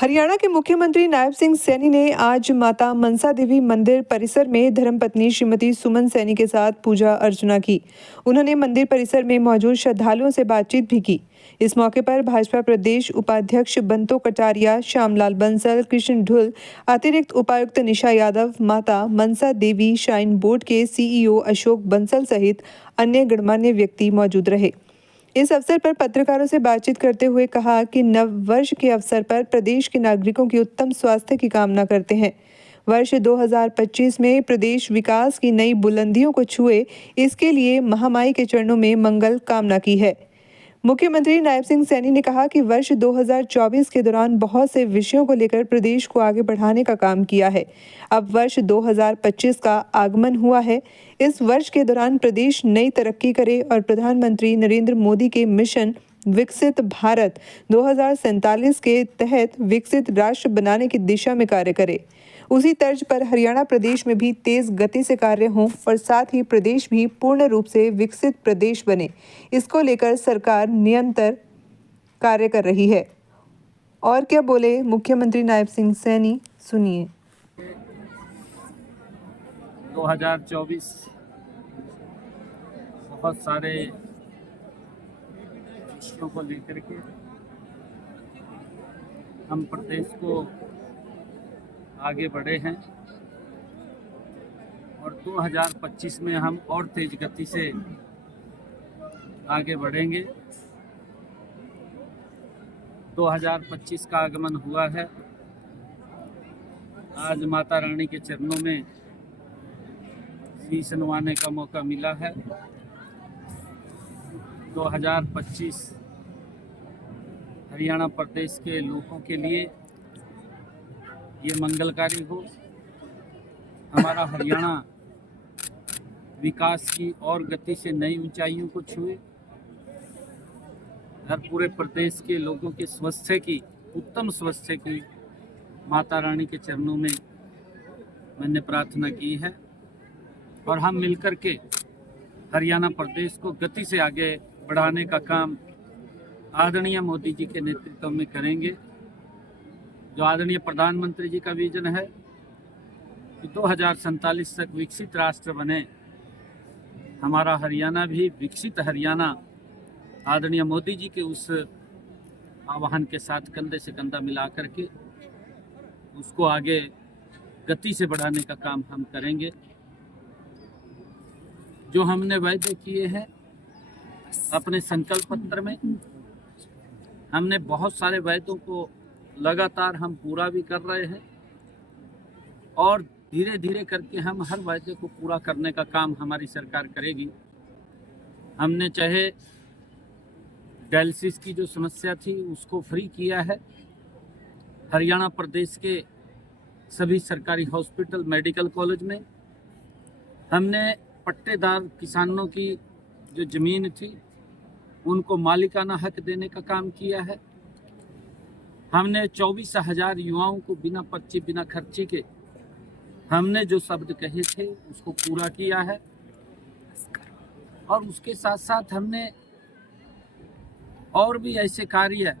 हरियाणा के मुख्यमंत्री नायब सिंह सैनी ने आज माता मनसा देवी मंदिर परिसर में धर्मपत्नी श्रीमती सुमन सैनी के साथ पूजा अर्चना की। उन्होंने मंदिर परिसर में मौजूद श्रद्धालुओं से बातचीत भी की। इस मौके पर भाजपा प्रदेश उपाध्यक्ष बंतो कटारिया, श्यामलाल बंसल, कृष्ण ढुल, अतिरिक्त उपायुक्त निशा यादव, माता मनसा देवी श्राइन बोर्ड के सीईओ अशोक बंसल सहित अन्य गणमान्य व्यक्ति मौजूद रहे। इस अवसर पर पत्रकारों से बातचीत करते हुए कहा कि नव वर्ष के अवसर पर प्रदेश के नागरिकों की उत्तम स्वास्थ्य की कामना करते हैं। वर्ष 2025 में प्रदेश विकास की नई बुलंदियों को छुए, इसके लिए महामाई के चरणों में मंगल कामना की है। मुख्यमंत्री नायब सिंह सैनी ने कहा कि वर्ष 2024 के दौरान बहुत से विषयों को लेकर प्रदेश को आगे बढ़ाने का काम किया है। अब वर्ष 2025 का आगमन हुआ है। इस वर्ष के दौरान प्रदेश नई तरक्की करे और प्रधानमंत्री नरेंद्र मोदी के मिशन विकसित भारत 2047 के तहत विकसित राष्ट्र बनाने की दिशा में कार्य करे। उसी तर्ज पर हरियाणा प्रदेश में भी तेज गति से कार्य हों और साथ ही प्रदेश भी पूर्ण रूप से विकसित प्रदेश बने, इसको लेकर सरकार निरंतर कार्य कर रही है। और क्या बोले मुख्यमंत्री नायब सिंह सैनी, सुनिए। 2024 बहुत सारे विषयों को लेकर के हम प्रदेश को आगे बढ़े हैं और 2025 में हम और तेज गति से आगे बढ़ेंगे। 2025 का आगमन हुआ है। आज माता रानी के चरणों में शीश नवाने का मौका मिला है। 2025 हरियाणा प्रदेश के लोगों के लिए ये मंगलकारी हो। हमारा हरियाणा विकास की और गति से नई ऊंचाइयों को छुए। हर पूरे प्रदेश के लोगों के स्वास्थ्य की, उत्तम स्वास्थ्य की माता रानी के चरणों में मैंने प्रार्थना की है और हम मिलकर के हरियाणा प्रदेश को गति से आगे बढ़ाने का काम आदरणीय मोदी जी के नेतृत्व में करेंगे। जो आदरणीय प्रधानमंत्री जी का विजन है कि 2047 तक विकसित राष्ट्र बने, हमारा हरियाणा भी विकसित हरियाणा आदरणीय मोदी जी के उस आह्वान के साथ कंधे से कंधा मिला करके उसको आगे गति से बढ़ाने का काम हम करेंगे। जो हमने वायदे किए हैं अपने संकल्प पत्र में, हमने बहुत सारे वायदों को लगातार हम पूरा भी कर रहे हैं और धीरे धीरे करके हम हर वायदे को पूरा करने का काम हमारी सरकार करेगी। हमने चाहे डायलिसिस की जो समस्या थी उसको फ्री किया है। हरियाणा प्रदेश के सभी सरकारी हॉस्पिटल, मेडिकल कॉलेज में हमने पट्टेदार किसानों की जो ज़मीन थी उनको मालिकाना हक देने का काम किया है। हमने 24,000 युवाओं को बिना पर्ची, बिना खर्ची के हमने जो शब्द कहे थे उसको पूरा किया है और उसके साथ साथ हमने और भी ऐसे कार्य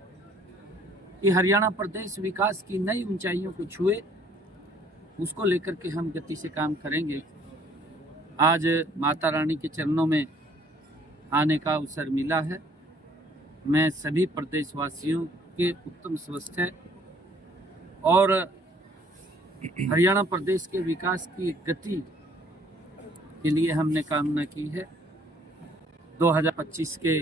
कि हरियाणा प्रदेश विकास की नई ऊंचाइयों को छुए, उसको लेकर के हम गति से काम करेंगे। आज माता रानी के चरणों में आने का अवसर मिला है। मैं सभी प्रदेशवासियों के उत्तम स्वास्थ्य और हरियाणा प्रदेश के विकास की गति के लिए हमने कामना की है। 2025 के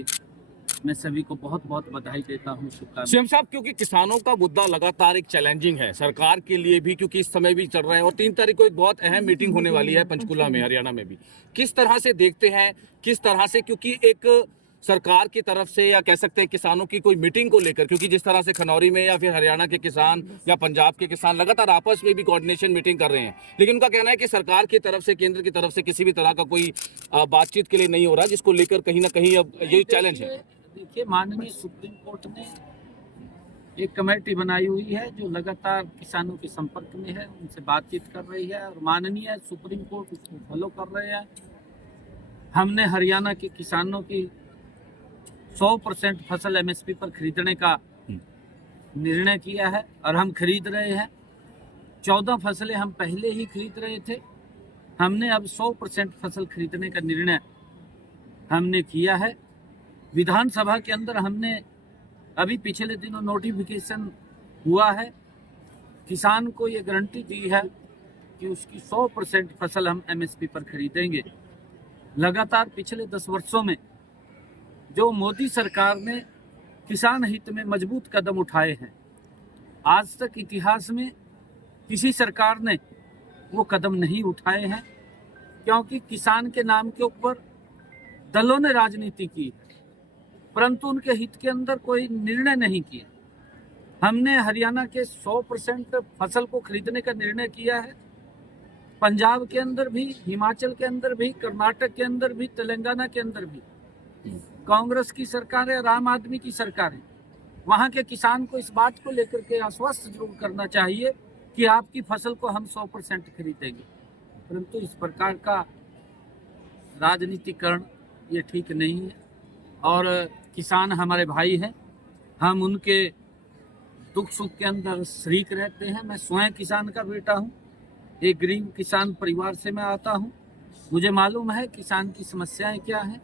मैं सभी को बहुत बहुत बधाई देता हूँ, शुभकामनाएं। सीएम साहब, क्योंकि किसानों का मुद्दा लगातार एक चैलेंजिंग है सरकार के लिए भी, क्योंकि इस समय भी चल रहा है और 3 तारीख को एक बहुत अहम मीटिंग होने वाली है पंचकुला में, हरियाणा में भी। किस तरह से देखते हैं, किस तरह से, क्योंकि एक सरकार की तरफ से या कह सकते हैं किसानों की कोई मीटिंग को लेकर, क्योंकि जिस तरह से खनौरी में या फिर हरियाणा के किसान या पंजाब के किसान लगातार आपस में भी कोऑर्डिनेशन मीटिंग कर रहे हैं, लेकिन उनका कहना है कि सरकार की तरफ से, केंद्र की तरफ से किसी भी तरह का कोई बातचीत के लिए नहीं हो रहा, जिसको लेकर कहीं ना कहीं अब ये चैलेंज है। देखिए, माननीय सुप्रीम कोर्ट ने एक कमेटी बनाई हुई है जो लगातार किसानों के संपर्क में है, उनसे बातचीत कर रही है और माननीय सुप्रीम कोर्ट उसको फॉलो कर रहे हैं। हमने हरियाणा के किसानों की 100% फसल एमएसपी पर खरीदने का निर्णय किया है और हम खरीद रहे हैं। 14 फसलें हम पहले ही खरीद रहे थे। हमने अब 100% फसल खरीदने का निर्णय हमने किया है। विधानसभा के अंदर हमने अभी पिछले दिनों नोटिफिकेशन हुआ है, किसान को ये गारंटी दी है कि उसकी 100% फसल हम एमएसपी पर खरीदेंगे। लगातार पिछले 10 वर्षों में जो मोदी सरकार ने किसान हित में मजबूत कदम उठाए हैं, आज तक इतिहास में किसी सरकार ने वो कदम नहीं उठाए हैं, क्योंकि किसान के नाम के ऊपर दलों ने राजनीति की है, परंतु उनके हित के अंदर कोई निर्णय नहीं किया। हमने हरियाणा के 100% फसल को खरीदने का निर्णय किया है। पंजाब के अंदर भी, हिमाचल के अंदर भी, कर्नाटक के अंदर भी, तेलंगाना के अंदर भी कांग्रेस की सरकार है और आम आदमी की सरकार है। वहाँ के किसान को इस बात को लेकर के आश्वस्त जरूर करना चाहिए कि आपकी फसल को हम 100% खरीदेंगे, परंतु इस प्रकार का राजनीतिकरण ये ठीक नहीं है। और किसान हमारे भाई हैं, हम उनके दुख सुख के अंदर शरीक रहते हैं। मैं स्वयं किसान का बेटा हूँ, एक गरीब किसान परिवार से मैं आता हूँ। मुझे मालूम है किसान की समस्याएं क्या हैं।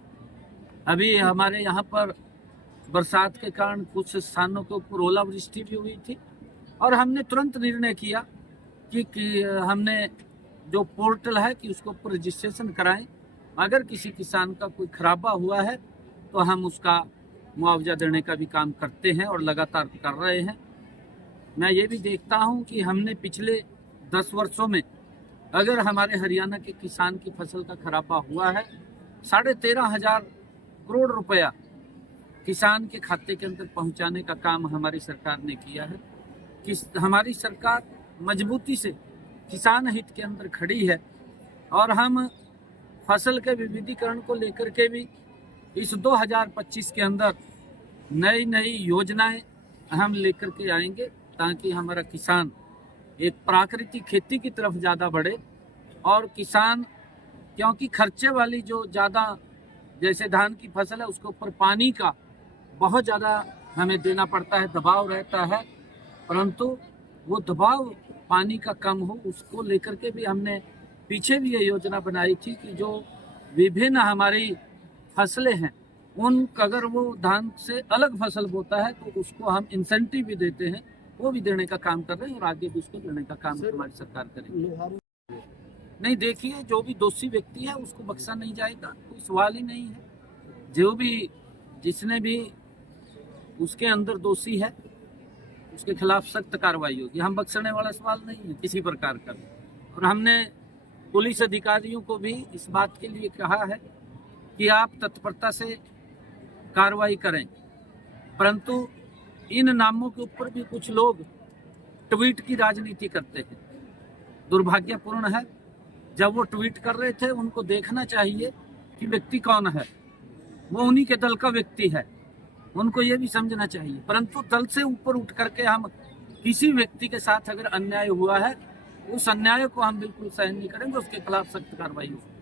अभी हमारे यहाँ पर बरसात के कारण कुछ स्थानों के ऊपर ओलावृष्टि भी हुई थी और हमने तुरंत निर्णय किया कि हमने जो पोर्टल है कि उसके ऊपर रजिस्ट्रेशन कराएं। अगर किसी किसान का कोई खराबा हुआ है तो हम उसका मुआवजा देने का भी काम करते हैं और लगातार कर रहे हैं। मैं ये भी देखता हूँ कि हमने पिछले 10 वर्षों में अगर हमारे हरियाणा के किसान की फसल का खराबा हुआ है, 13,500 करोड़ रुपया किसान के खाते के अंदर पहुंचाने का काम हमारी सरकार ने किया है। कि हमारी सरकार मजबूती से किसान हित के अंदर खड़ी है और हम फसल के विविधीकरण को लेकर के भी इस 2025 के अंदर नई नई योजनाएं हम लेकर के आएंगे, ताकि हमारा किसान एक प्राकृतिक खेती की तरफ ज़्यादा बढ़े। और किसान, क्योंकि खर्चे वाली जो ज़्यादा, जैसे धान की फसल है, उसके ऊपर पानी का बहुत ज़्यादा हमें देना पड़ता है, दबाव रहता है, परंतु वो दबाव पानी का कम हो, उसको लेकर के भी हमने पीछे भी ये योजना बनाई थी कि जो विभिन्न हमारी फसलें हैं, उन अगर वो धान से अलग फसल बोता है तो उसको हम इंसेंटिव भी देते हैं, वो भी देने का काम कर रहे हैं और आगे भी उसको देने का काम हमारी सरकार करेगी। नहीं, देखिए, जो भी दोषी व्यक्ति है उसको बख्शा नहीं जाएगा, कोई सवाल ही नहीं है। जो भी, जिसने भी उसके अंदर दोषी है उसके खिलाफ सख्त कार्रवाई होगी। हम बख्शने वाला सवाल नहीं है किसी प्रकार का। और हमने पुलिस अधिकारियों को भी इस बात के लिए कहा है कि आप तत्परता से कार्रवाई करें, परंतु इन नामों के ऊपर भी कुछ लोग ट्वीट की राजनीति करते हैं। दुर्भाग्यपूर्ण है, जब वो ट्वीट कर रहे थे उनको देखना चाहिए कि व्यक्ति कौन है, वो उन्हीं के दल का व्यक्ति है, उनको ये भी समझना चाहिए। परंतु दल से ऊपर उठ करके हम किसी व्यक्ति के साथ अगर अन्याय हुआ है, उस अन्याय को हम बिल्कुल सहन नहीं करेंगे, उसके खिलाफ सख्त कार्रवाई होगी।